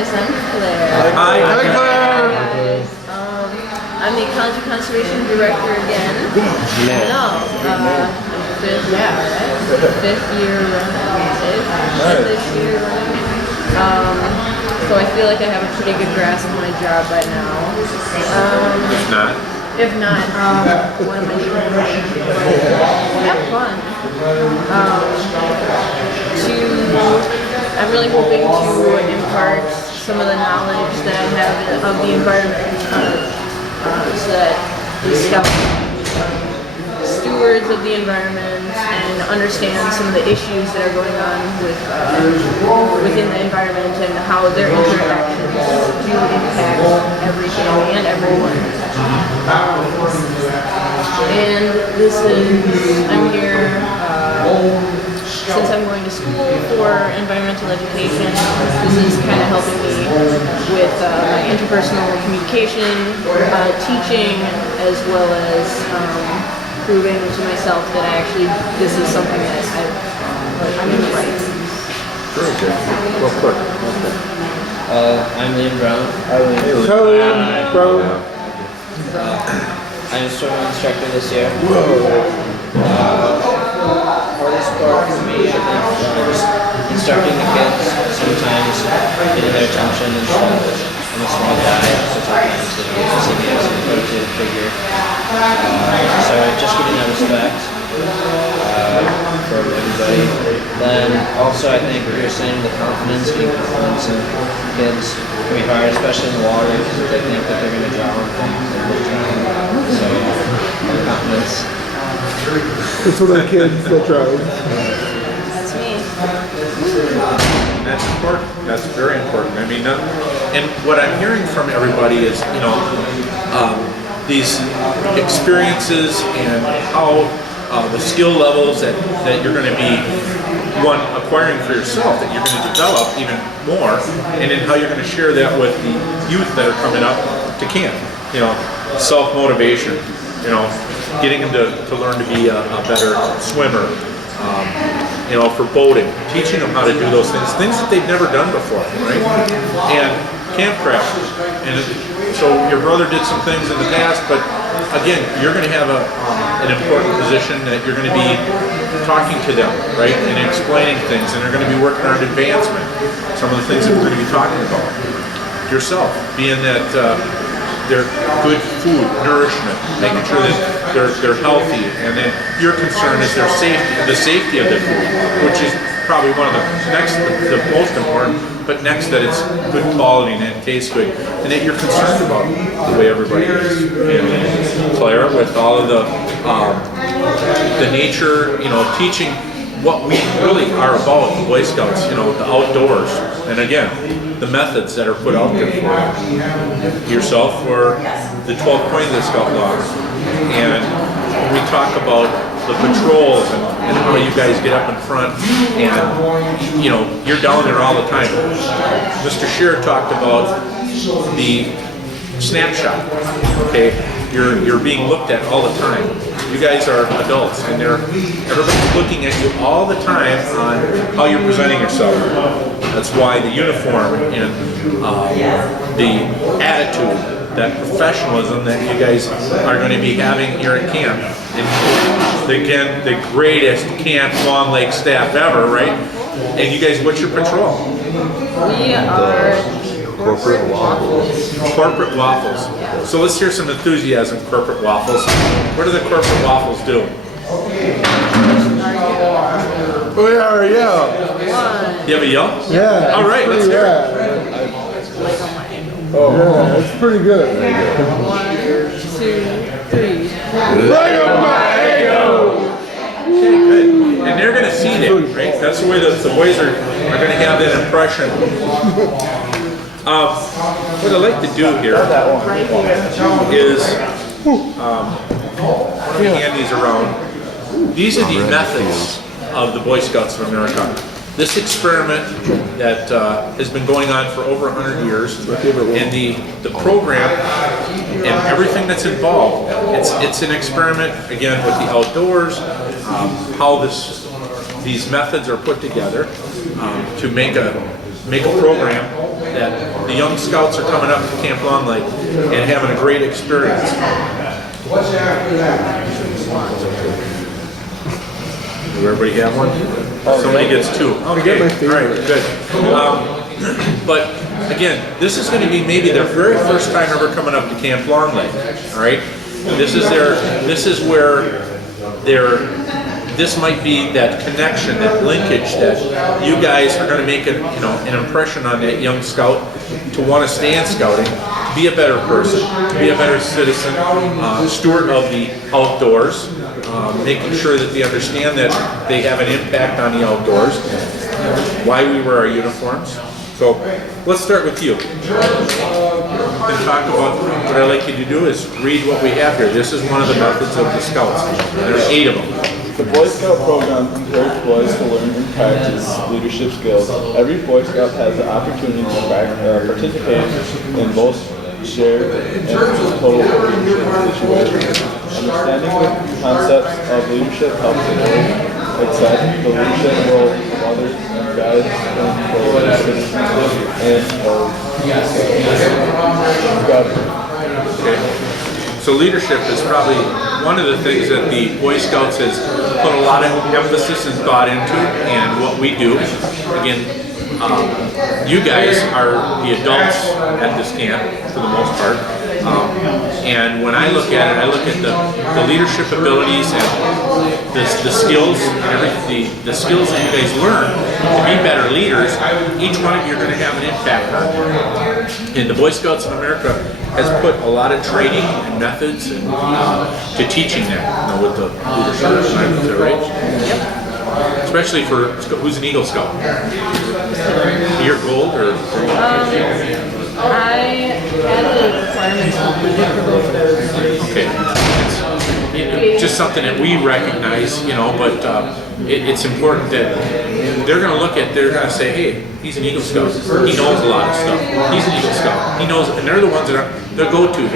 guys, I'm Claire. Hi, Claire. Guys. I'm the Ecology Conservation Director again. No, fifth year running. This year running. So I feel like I have a pretty good grasp of my job by now. If not, what am I doing? Have fun. I'm really hoping to impart some of the knowledge that I have of the environment, so that the scouts stewards of the environment and understand some of the issues that are going on within the environment and how their interactions do impact everything and everyone. And I'm here since I'm going to school for environmental education. This is kind of helping me with my interpersonal communication, teaching, as well as proving to myself that this is something that I'm in the right. Very good. Real quick. I'm Liam Brown. Liam Brown. I'm a swimming instructor this year. Hardest part for me, I think, just instructing the kids, sometimes getting their attention and stuff. I'm a small guy, so sometimes they don't see me as an authoritative figure. So just getting that respect for everybody. Then also I think what you're saying, the confidence, getting confidence in kids can be hard, especially in the water, because they think that they're going to drown things and they'll drown. So confidence. It's one of the kids that drives. That's me. That's important. That's very important. I mean, and what I'm hearing from everybody is, these experiences and how the skill levels that you're going to be acquiring for yourself, that you're going to develop even more, and then how you're going to share that with the youth that are coming up to camp. Self-motivation. Getting them to learn to be a better swimmer. For boating, teaching them how to do those things that they've never done before, right? And campcraft. And so your brother did some things in the past, but again, you're going to have an important position that you're going to be talking to them, right? And explaining things, and they're going to be working on advancement. Some of the things that we're going to be talking about. Yourself, being that they're good food, nourishment, making sure that they're healthy, and then your concern is their safety, the safety of the food, which is probably one of the most important, but next that it's good quality and it tastes good, and that you're concerned about the way everybody is. And Claire, with all of the nature, teaching what we really are about, the Boy Scouts, the outdoors, and again, the methods that are put out there for yourself for the 12th point of the Scout Law. And we talk about the patrols and how you guys get up in front, and you're down there all the time. Mr. Scheer talked about the snapshot. Okay, you're being looked at all the time. You guys are adults, and everybody's looking at you all the time on how you're presenting yourself. That's why the uniform and the attitude, that professionalism that you guys are going to be having here at camp. And again, the greatest Camp Long Lake staff ever, right? And you guys, what's your patrol? We are Corporate Waffles. Corporate Waffles. So let's hear some enthusiasm, Corporate Waffles. What do the Corporate Waffles do? We are, yeah. You have a yell? Yeah. All right, let's hear it. Yeah, it's pretty good. 1, 2, 3. Lego my Okay, good. And they're going to see that, right? That's the way the boys are going to have that impression. What I'd like to do here is, let me hand these around. These are the methods of the Boy Scouts of America. This experiment that has been going on for over 100 years, and the program and everything that's involved, it's an experiment, again, with the outdoors, how these methods are put together to make a program that the young scouts are coming up to Camp Long Lake and having a great experience. Do everybody have one? Somebody gets two. Okay, all right, good. But again, this is going to be maybe their very first time ever coming up to Camp Long Lake. All right, this is where this might be that connection, that linkage that you guys are going to make an impression on that young scout to want to stay in scouting, be a better person, be a better citizen, steward of the outdoors, making sure that they understand that they have an impact on the outdoors, why we wear our uniforms. So let's start with you. And talk about what I'd like you to do is read what we have here. This is one of the methods of the Scouts. There's 8 of them. The Boy Scout program encourages boys to learn and practice leadership skills. Every Boy Scout has the opportunity to participate in both shared and total leadership situations. Understanding the concepts of leadership helps the boy accept the leadership role of others and guide them for citizenship and Okay. So leadership is probably one of the things that the Boy Scouts has put a lot of emphasis and thought into, and what we do. Again, you guys are the adults at this camp for the most part. And when I look at it, I look at the leadership abilities and the skills and everything, the skills that you guys learn to be better leaders. Each one of you are going to have an impact on. And the Boy Scouts of America has put a lot of training and methods and, to teaching that, with the leadership. Is that right? Yep. Especially for who's an Eagle Scout. You're gold or? I added requirements for both of those. Okay. It's just something that we recognize, but it's important that they're going to look at, they're going to say, hey, he's an Eagle Scout. He knows a lot of stuff. He's an Eagle Scout. He knows, and they're the ones that are the go-to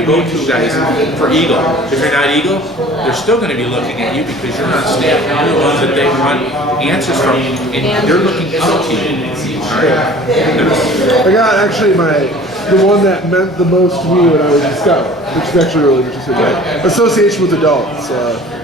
guys for Eagle. If you're not Eagle, they're still going to be looking at you because you're on staff. You're the ones that they want answers from, and they're looking out to you. All right. I got actually the one that meant the most to me when I was a scout, which is actually really interesting. Association with adults.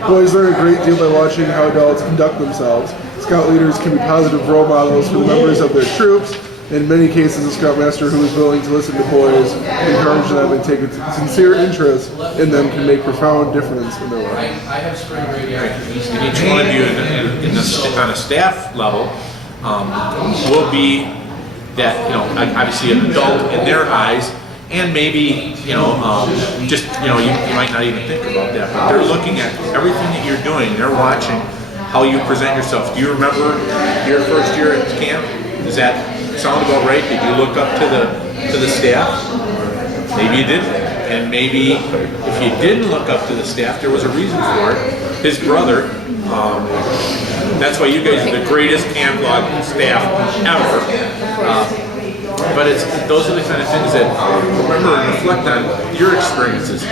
Boys learn a great deal by watching how adults conduct themselves. Scout leaders can be positive role models for the members of their troops. In many cases, a scoutmaster who is willing to listen to boys, encourage them, and take a sincere interest in them can make profound difference in their life. And each one of you on a staff level will be that, obviously an adult in their eyes, and maybe, you might not even think about that, but they're looking at everything that you're doing. They're watching how you present yourself. Do you remember your first year at camp? Does that sound about right? Did you look up to the staff? Maybe you didn't. And maybe if you didn't look up to the staff, there was a reason for it. His brother, that's why you guys are the greatest Camp Log staff ever. But those are the kind of things that remember and reflect on your experiences.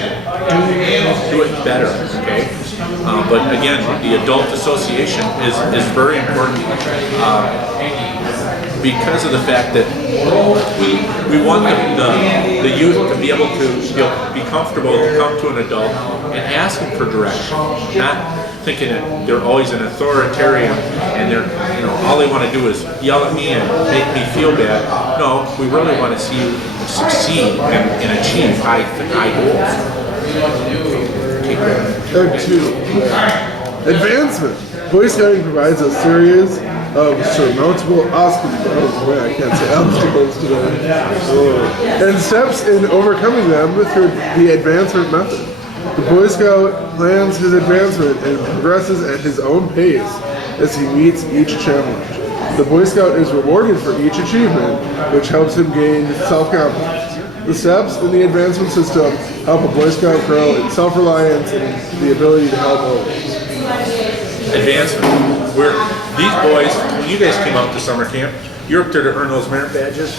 Do it better, okay? But again, the adult association is very important because of the fact that we want the youth to be able to be comfortable to come to an adult and ask them for direction, not thinking that they're always an authoritarian and they're all they want to do is yell at me and make me feel bad. No, we really want to see you succeed and achieve high goals. And 2, advancement. Boy Scouting provides a series of surmountable obstacles today, and steps in overcoming them through the advancement method. The Boy Scout plans his advancement and progresses at his own pace as he meets each challenge. The Boy Scout is rewarded for each achievement, which helps him gain self-confidence. The steps in the advancement system help a Boy Scout grow in self-reliance and the ability to help others. Advancement. These boys, when you guys came up to summer camp, you're up there to earn those merit badges.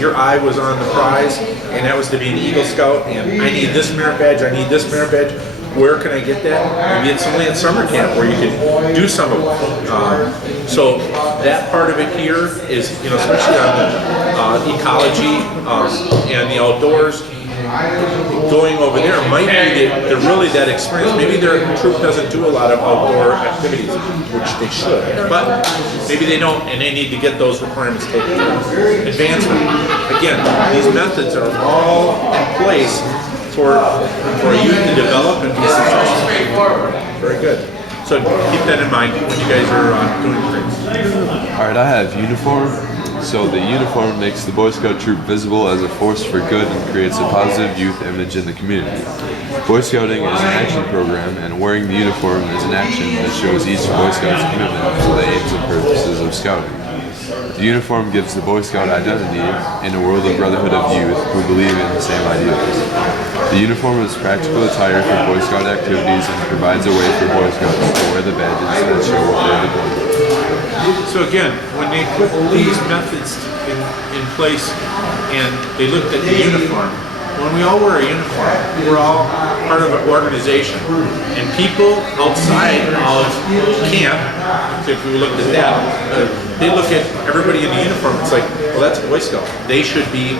Your eye was on the prize, and that was to be an Eagle Scout, and I need this merit badge, I need this merit badge. where can I get that? Maybe it's only at summer camp where you can do some of it. So that part of it here is, especially on the ecology and the outdoors, going over there might be they're really that experience. Maybe their troop doesn't do a lot of outdoor activities, which they should, but maybe they don't, and they need to get those requirements taken care of. Advancement. Again, these methods are all in place for a youth to develop and be successful. Very good. So keep that in mind when you guys are doing things. All right, I have uniform. So the uniform makes the Boy Scout troop visible as a force for good and creates a positive youth image in the community. Boy Scouting is an action program, and wearing the uniform is an action that shows each Boy Scout's commitment to the aims and purposes of Scouting. The uniform gives the Boy Scout identity in a world of brotherhood of youth who believe in the same ideals. The uniform is practical attire for Boy Scout activities and provides a way for Boy Scouts to wear the badges that show what they're devoted to. So again, when they put these methods in place and they looked at the uniform, when we all wear a uniform, we're all part of an organization. And people outside of camp, if we looked at that, they look at everybody in the uniform, it's like, well, that's a Boy Scout. They should be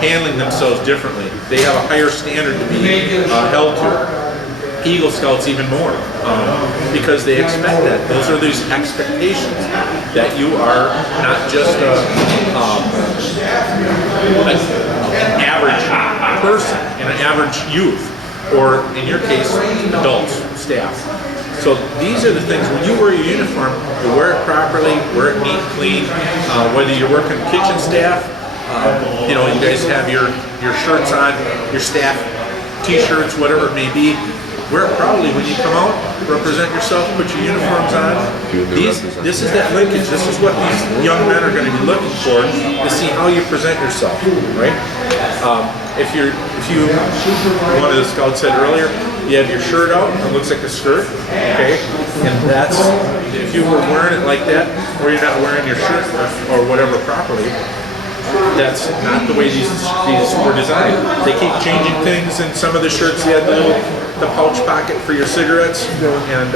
handling themselves differently. They have a higher standard to be held to. Eagle Scouts even more, because they expect that. Those are these expectations that you are not just an average person, an average youth, or in your case, adults, staff. So these are the things, when you wear your uniform, you wear it properly, wear it neat, clean, whether you're working kitchen staff, you guys have your shirts on, your staff t-shirts, whatever it may be. Wear it proudly when you come out, represent yourself, put your uniforms on. This is that linkage. This is what these young men are going to be looking for to see how you present yourself, right? If you, one of the scouts said earlier, you have your shirt out, it looks like a skirt, okay? And that's, if you were wearing it like that, or you're not wearing your shirt or whatever properly, that's not the way these were designed. They keep changing things, and some of the shirts you had the pouch pocket for your cigarettes, and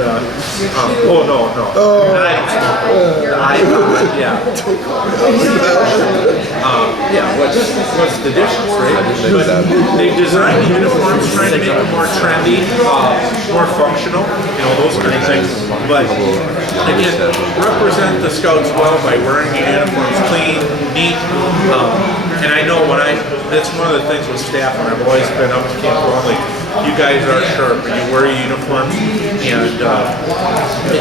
what's the difference, right? But they've designed the uniforms trying to make them more trendy, more functional, those kind of things. But again, represent the Scouts well by wearing your uniforms clean, neat. And I know that's one of the things with staff when I've always been up to Camp Longley, you guys are sharp and you wear your uniforms, and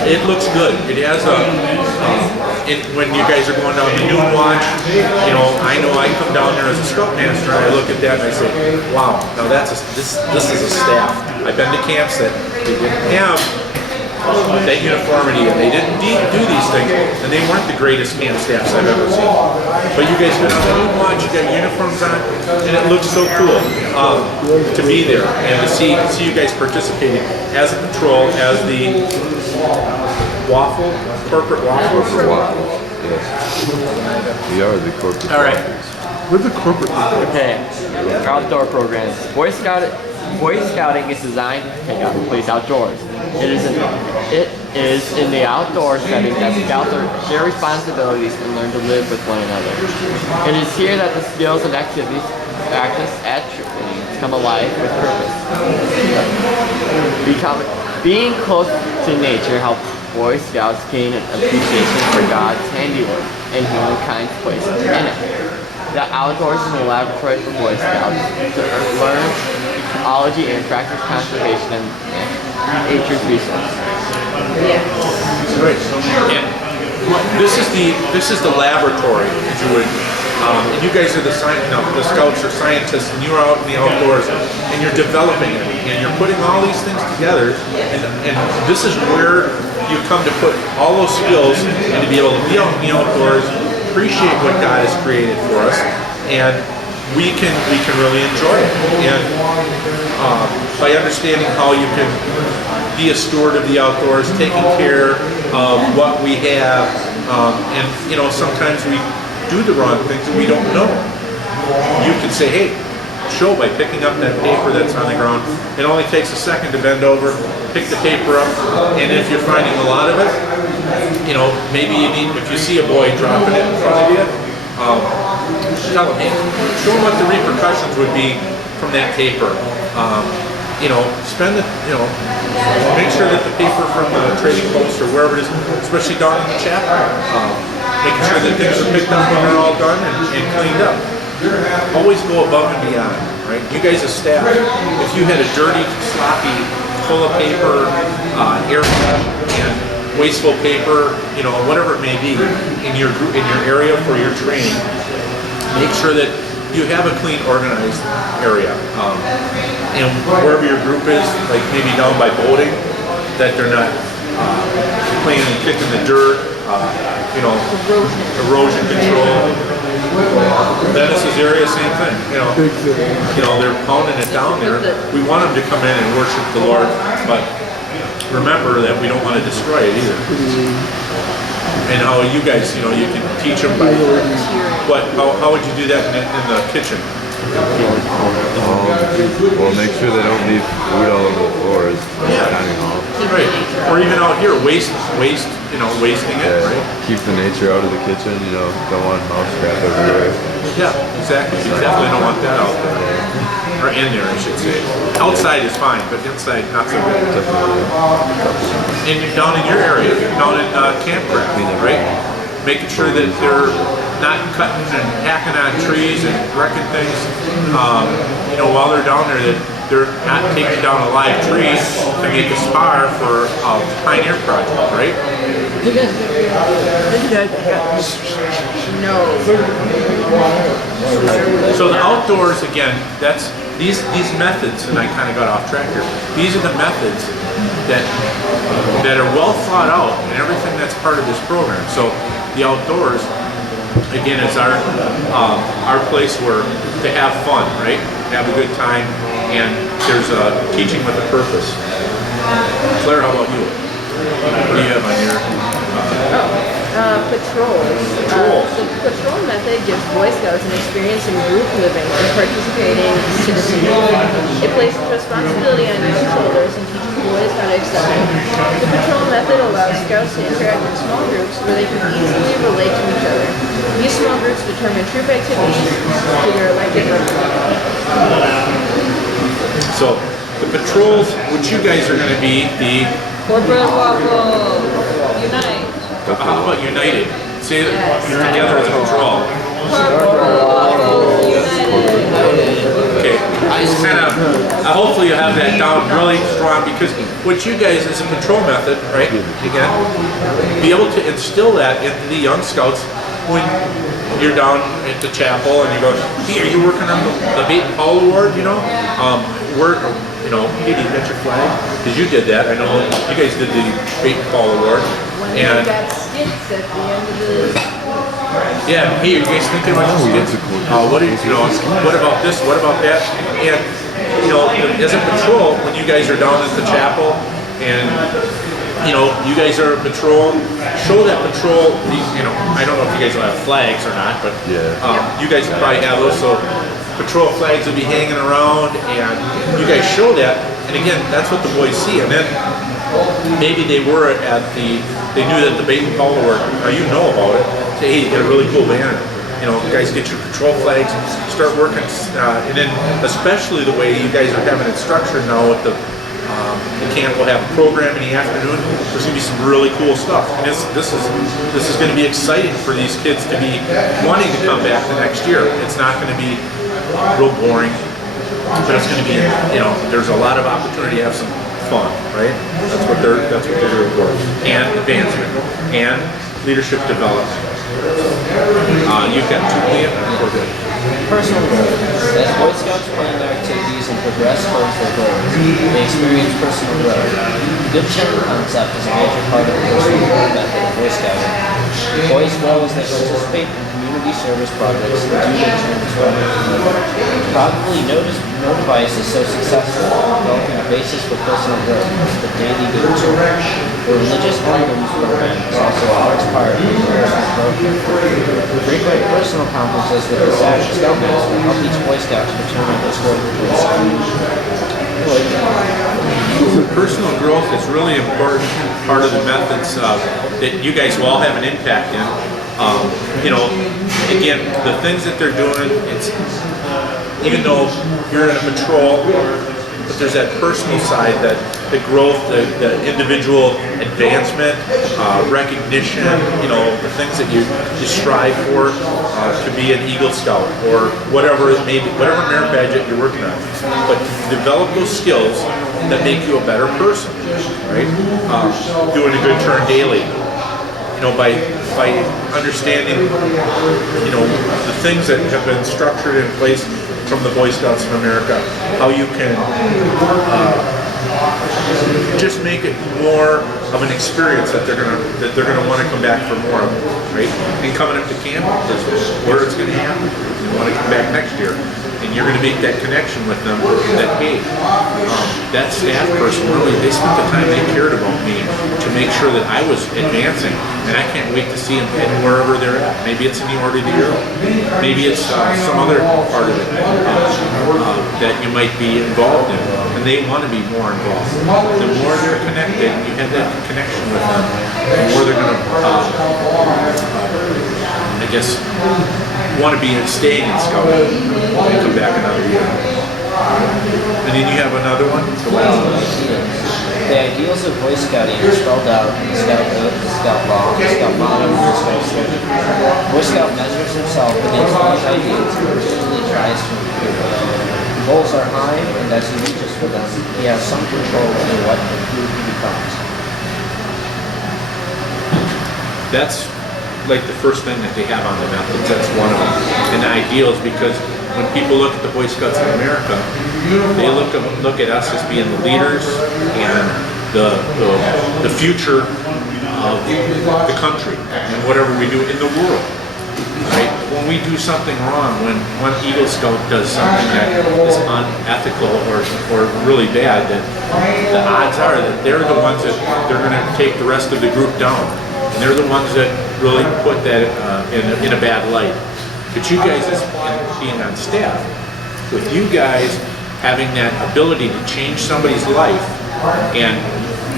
it looks good. It has when you guys are going down the noon watch, I know I come down there as a Scoutmaster and I look at that and I say, wow, now this is a staff. I've been to camps that they didn't have that uniformity, and they didn't do these things, and they weren't the greatest camp staffs I've ever seen. But you guys go down the watch, you got uniforms on, and it looks so cool to be there and to see you guys participating as a patrol, as the corporate waffles. Yes. We are the corporate. All right. We're the corporate. Okay, outdoor programs. Boy Scouting is designed to take out the police outdoors. It is in the outdoor setting that scouts share responsibilities and learn to live with one another. It is here that the skills and activities practiced at troop meetings come alive with purpose. Being close to nature helps Boy Scouts gain an appreciation for God's handiwork and humankind's place in it. The outdoors is a laboratory for Boy Scouts to learn ecology and practice conservation and nature's resources. Right. And this is the laboratory, if you would. And you guys are the Scouts are scientists, and you're out in the outdoors, and you're developing it, and you're putting all these things together, and this is where you come to put all those skills and to be able to be out in the outdoors, appreciate what God has created for us, and we can really enjoy it. And by understanding how you can be a steward of the outdoors, taking care of what we have, and sometimes we do the wrong things and we don't know. You can say, hey, show by picking up that paper that's on the ground. It only takes a second to bend over, pick the paper up, and if you're finding a lot of it, you know, maybe you need, if you see a boy dropping it in front of you, tell him, hey, show him what the repercussions would be from that paper. You know, spend it, you know, make sure that the paper from the trading post or wherever it is, especially down in the chapel, making sure that things are picked up when they're all done and cleaned up. Always go above and beyond, right? You guys as staff, if you had a dirty, sloppy, full of paper, area and wasteful paper, you know, whatever it may be in your group, in your area for your training, make sure that you have a clean, organized area. And wherever your group is, like maybe down by boating, that they're not playing and kicking the dirt, you know, erosion control. Dennis's area, same thing. You know, they're pounding it down there. We want them to come in and worship the Lord, but remember that we don't want to destroy it either. And how you guys, you know, you can teach them by what? How would you do that in the kitchen? Well, make sure they don't leave food all over the floors. Yeah. Dining hall. Right. Or even out here, you know, wasting it, right? Keep the nature out of the kitchen. You know, don't want mouse crap everywhere. Yeah, exactly. You definitely don't want that out there. Or in there, I should say. Outside is fine, but inside, not so good. And down in your area, down in campground, right? Making sure that they're not cutting and hacking on trees and wrecking things. You know, while they're down there, that they're not taking down a live tree to make a spar for a Pioneer project, right? No. So the outdoors, again, that's these methods, and I kind of got off track here. These are the methods that are well thought out and everything that's part of this program. So the outdoors, again, is our place where to have fun, right? Have a good time, and there's a teaching with a purpose. Claire, how about you? What do you have on your? Patrols. The patrol method gives Boy Scouts an experience in group living and participating citizenry. It places responsibility on your shoulders and teaches boys how to excel. The patrol method allows Scouts to interact in small groups where they can easily relate to each other. These small groups determine troop activities to their elected representatives. So the patrols, which you guys are going to be the. Corporate Waffle, unite. How about united? Say that you're together as a patrol. Okay, I just kind of, hopefully you have that down really strong, because what you guys is a patrol method, right? Again, be able to instill that into the young scouts when you're down at the chapel and you go, hey, are you working on the Bait and Paul Award, you know? You know, hey, do you got your flag? Because you did that. I know you guys did the Bait and Paul Award. And got skits at the end of the. yeah, hey, are you guys thinking about skits? What do you know? What about this? What about that? And you know, as a patrol, when you guys are down at the chapel, and you know, you guys are a patrol, show that patrol. You know, I don't know if you guys will have flags or not, but you guys will probably have those. So patrol flags will be hanging around, and you guys show that. And again, that's what the boys see. And then maybe they were at they knew that the Bait and Paul Award, or you know about it. Say, hey, you got a really cool banner. You know, guys, get your patrol flags, start working, and then especially the way you guys are having it structured now with the camp will have a program in the afternoon. There's gonna be some really cool stuff, and this is going to be exciting for these kids to be wanting to come back the next year. It's not going to be real boring, but it's going to be, you know, there's a lot of opportunity to have some fun, right? That's what they're doing for, and advancement and leadership development. You've got two, Leah. Go ahead. Personal growth. As Boy Scouts plan their activities and progress towards their goals, they experience personal growth. The Good Shepherd concept is a major part of the personal growth method of Boy Scouting. Boys grow as they participate in community service projects and do their turns well. Probably no device is so successful in developing a basis for personal growth as the Daily Good Shepherd. The religious emblems program is also a large part of the growth. Frequent personal conferences with the Scoutmaster help each Boy Scout to determine his growth towards The personal growth is really important part of the methods that you guys will all have an impact in. You know, again, the things that they're doing, it's even though you're in a patrol, but there's that personal side, that the growth, the individual advancement, recognition, you know, the things that you strive for to be an Eagle Scout or whatever it may be, whatever merit badge that you're working on. But develop those skills that make you a better person, right? Doing a good turn daily. You know, by understanding, you know, the things that have been structured in place from the Boy Scouts of America, how you can just make it more of an experience that they're gonna want to come back for more of, right? And coming up to camp is where it's gonna happen. You want to come back next year, and you're gonna make that connection with them. That hey, that staff person really, they spent the time, they cared about me to make sure that I was advancing, and I can't wait to see them heading wherever they're at. Maybe it's in the Order of the Eagle, maybe it's some other part of it that you might be involved in, and they want to be more involved. The more they're connected, you have that connection with them, the more they're going to, I guess, want to be staying in Scouting and come back another year. And then you have another one? The ideals of Boy Scouting are spelled out in the Scout Code, the Scout Law, the Scout Motto, and the Scout Slogan. Boy Scout measures himself against these ideals and personally tries to improve them. Goals are high, and as he reaches for them, he has some control over what and who he becomes. That's like the first thing that they have on the methods. That's one of them. And the ideals, because when people look at the Boy Scouts of America, they look at us as being the leaders and the future of the country and whatever we do in the world. Right? When we do something wrong, when one Eagle Scout does something that is unethical or really bad, that the odds are that they're the ones that they're going to take the rest of the group down. And they're the ones that really put that in a bad light. But you guys, as being on staff, with you guys having that ability to change somebody's life and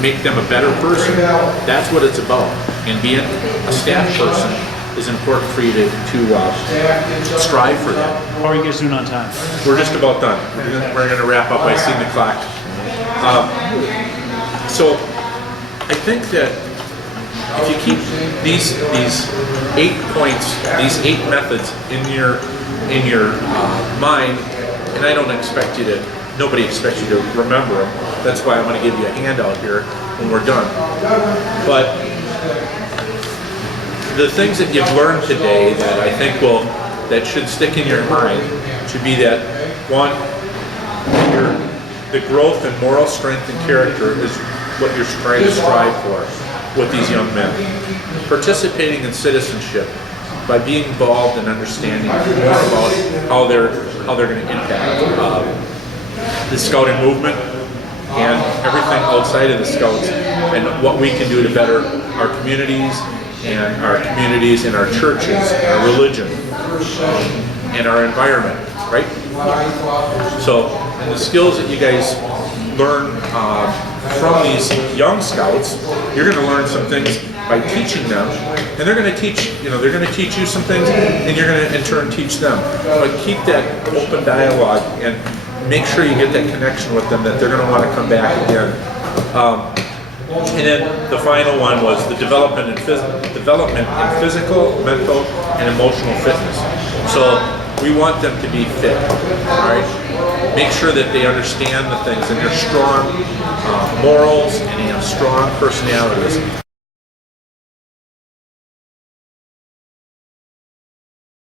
make them a better person, that's what it's about. And being a staff person is important for you to strive for that. How are you guys doing on time? We're just about done. We're going to wrap up. I see the clock. So I think that if you keep these 8 points, these 8 methods in your mind, and I don't expect you to, nobody expects you to remember them. That's why I'm going to give you a handout here when we're done. But the things that you've learned today that I think that should stick in your mind should be that, one, the growth in moral strength and character is what you're trying to strive for with these young men. Participating in citizenship by being involved and understanding more about how they're going to impact the Scouting movement and everything outside of the Scouts, and what we can do to better our communities and our churches, our religion, and our environment, right? So, and the skills that you guys learn from these young Scouts, you're going to learn some things by teaching them, and they're going to teach you some things, and you're going to in turn teach them. But keep that open dialogue and make sure you get that connection with them, that they're going to want to come back again. And then the final one was the development in physical, mental, and emotional fitness. So we want them to be fit, all right? Make sure that they understand the things and they're strong morals and they have strong personalities.